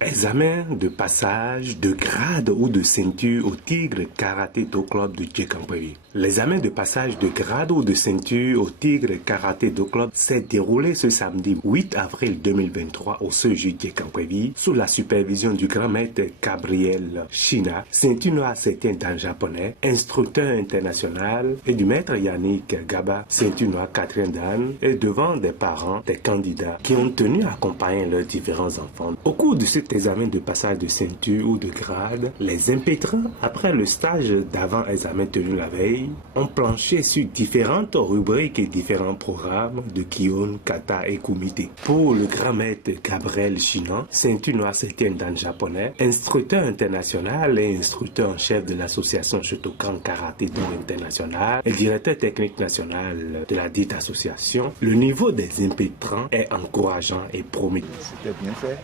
Examen de passage de grade ou de ceinture au Tigre Karaté Do Club de Djekampweli. L'examen de passage de grade ou de ceinture au Tigre Karaté Do Club s'est déroulé ce samedi 8 avril 2023 au CEJ Djekampweli sous la supervision du grand maître Gabriel China, ceinture noire septième dan japonais, instructeur international, et du maître Yannick Gaba, ceinture noire quatrième dan, et devant des parents des candidats qui ont tenu à accompagner leurs différents enfants. Au cours de cet examen de passage de ceinture ou de grade, les impétrants, après le stage d'avant-examen tenu la veille, ont planché sur différentes rubriques et différents programmes de Kion, Kata et Kumite. Pour le grand maître Gabriel Chinan, ceinture noire septième dan japonais, instructeur international et instructeur en chef de l'association Shotokan Karaté Do International et directeur technique national de la dite association, le niveau des impétrants est encourageant et prometteur. C'était bien fait,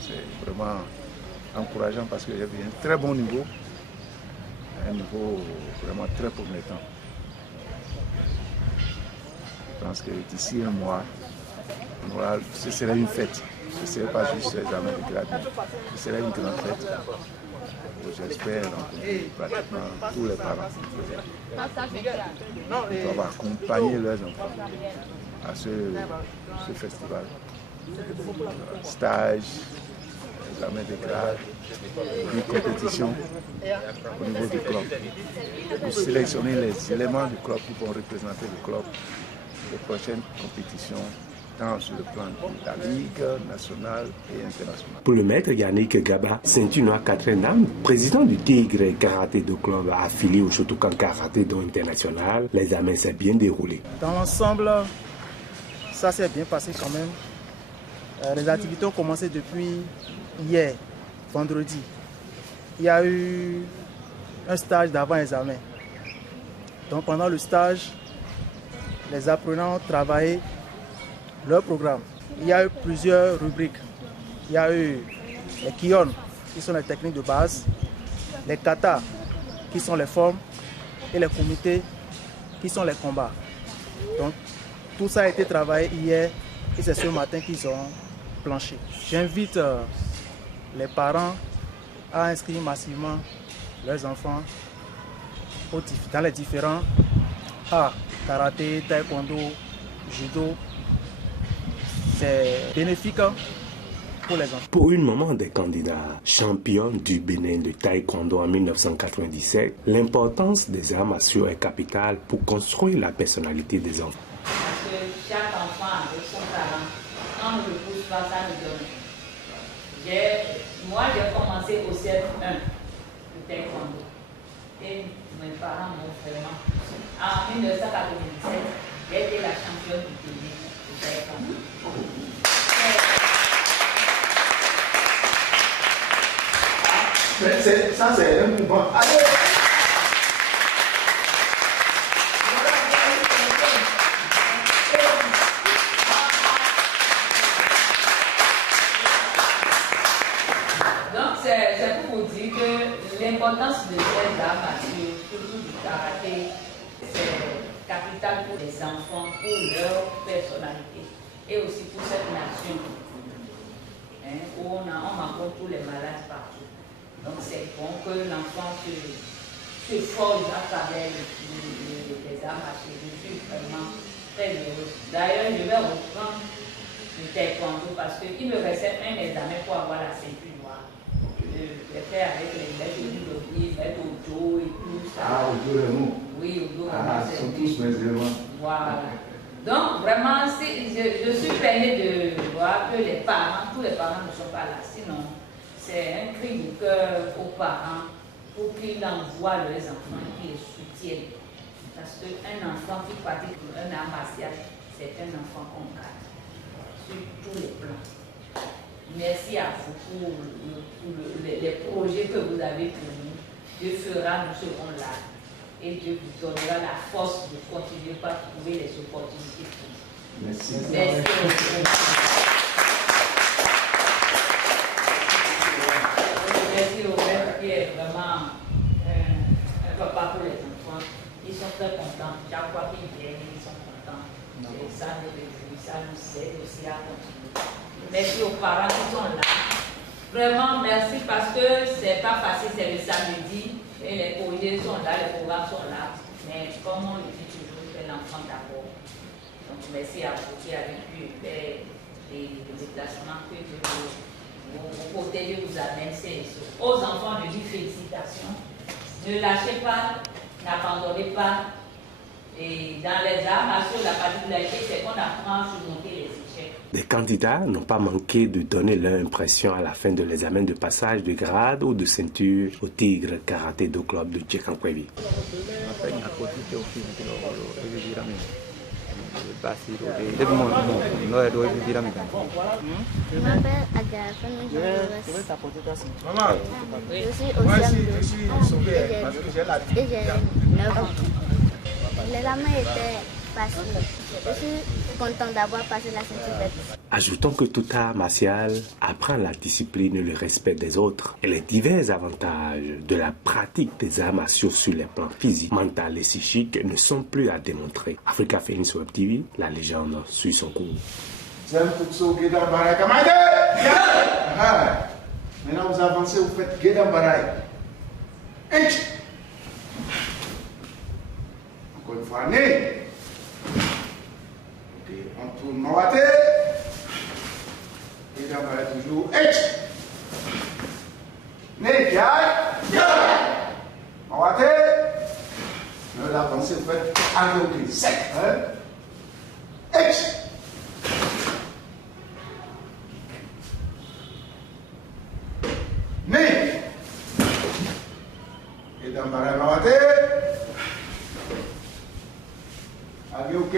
c'est vraiment encourageant parce qu'il y avait un très bon niveau, un niveau vraiment très promettant. Je pense que d'ici un mois, ce serait une fête. Ce ne serait pas juste l'examen de grade, ce serait une grande fête. J'espère rencontrer pratiquement tous les parents. Ils doivent accompagner leurs enfants à ce festival. Stage, examen de grade, une compétition au niveau du club. Vous sélectionnez les éléments du club qui vont représenter le club les prochaines compétitions, tant sur le plan de la Ligue nationale et internationale. Pour le maître Yannick Gaba, ceinture noire quatrième dan, président du Tigre Karaté Do Club affilié au Shotokan Karaté Do International, l'examen s'est bien déroulé. Dans l'ensemble, ça s'est bien passé quand même. Les activités ont commencé depuis hier, vendredi. Il y a eu un stage d'avant-examen. Donc pendant le stage, les apprenants ont travaillé leur programme. Il y a eu plusieurs rubriques. Il y a eu les Kion, qui sont les techniques de base, les Kata, qui sont les formes, et les comités, qui sont les combats. Donc tout ça a été travaillé hier et c'est ce matin qu'ils ont planché. J'invite les parents à inscrire massivement leurs enfants dans les différents arts, karaté, taekwondo, judo. C'est bénéfique pour les enfants. Pour une maman des candidats championne du Bénin de taekwondo en 1997, l'importance des arts martiaux est capitale pour construire la personnalité des enfants. Parce que chaque enfant avec son talent, quand on ne le pousse pas, ça nous donne. Moi, j'ai commencé au CF1 de taekwondo. Et mes parents m'ont vraiment. En 1997, j'ai été la championne du Bénin de taekwondo. Ça, c'est un mouvement. Allez! Donc, c'est pour vous dire que l'importance de ces arts martiaux, surtout du karaté, c'est capital pour les enfants, pour leur personnalité et aussi pour cette nation où on rencontre tous les malades partout. Donc, c'est bon que l'enfant se forge à travers les arts martiaux. Je suis vraiment très heureuse. D'ailleurs, je vais reprendre le taekwondo parce qu'il me restait un examen pour avoir la ceinture noire. Je l'ai fait avec les maîtres d'Obi, maîtres Ojo et tout ça. Ah, Ojo et nous. Oui, Ojo. Ah, ce sont tous mes éléments. Voilà. Donc, vraiment, je suis peinée de voir que les parents, tous les parents ne sont pas là. Sinon, c'est un cri du cœur aux parents pour qu'ils envoient leurs enfants, qu'ils les soutiennent. Parce qu'un enfant qui pratique un art martial, c'est un enfant qu'on garde sur tous les plans. Merci à vous pour les projets que vous avez pour nous. Dieu fera, nous serons là. Et Dieu vous donnera la force de continuer par trouver les opportunités pour vous. Merci. Merci. Merci au maître qui est vraiment un papa pour les enfants. Ils sont très contents. Chaque fois qu'ils viennent, ils sont contents. Et ça nous réjouit, ça nous aide aussi à continuer. Merci aux parents qui sont là. Vraiment, merci parce que c'est pas facile, c'est le samedi et les projets sont là, les programmes sont là. Mais comme on le dit toujours, c'est l'enfant d'abord. Donc merci à vous qui avez pu faire les déplacements que vos côtés vous amènent. Aux enfants, je dis félicitations. Ne lâchez pas, n'abandonnez pas. Et dans les arts martiaux, la particularité, c'est qu'on apprend à surmonter les échecs. Les candidats n'ont pas manqué de donner leur impression à la fin de l'examen de passage de grade ou de ceinture au Tigre Karaté Do Club de Djekankwevi. Je m'appelle Adjafan, Maman, je suis moi au aussi, CM2 je suis sauvé parce que j'ai la et j'ai 9 ans. L'examen était facile. Je suis content d'avoir passé la ceinture verte. Ajoutons que tout art martial apprend la discipline et le respect des autres et les divers avantages de la pratique des arts martiaux sur les plans physiques, mental et psychique ne sont plus à démontrer. Africa Phoenix Web TV, la légende suit son cours. Maintenant vous avancez, vous faites Gedam Baraï. Encore une fois, né. Ok, on tourne Mawate. Gedam Baraï toujours. Né, Kiai. Mawate. Vous avancez, vous faites Anoki. Sec. Né. Gedam Baraï Mawate. Ok,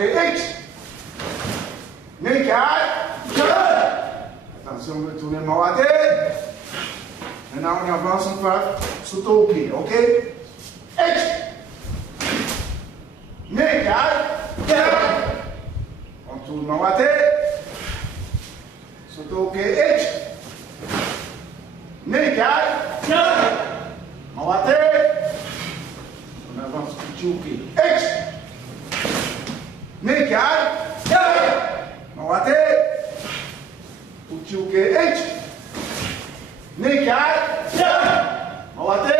attention, on veut tourner Mawate. Maintenant, on avance, on va sauter au pied, ok? On tourne Mawate. Sauter au pied, Mawate. On avance, petit au pied. Mawate, Uchiuke H. Mawate.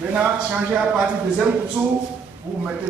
Maintenant, changez à partir du deuxième coup, vous mettez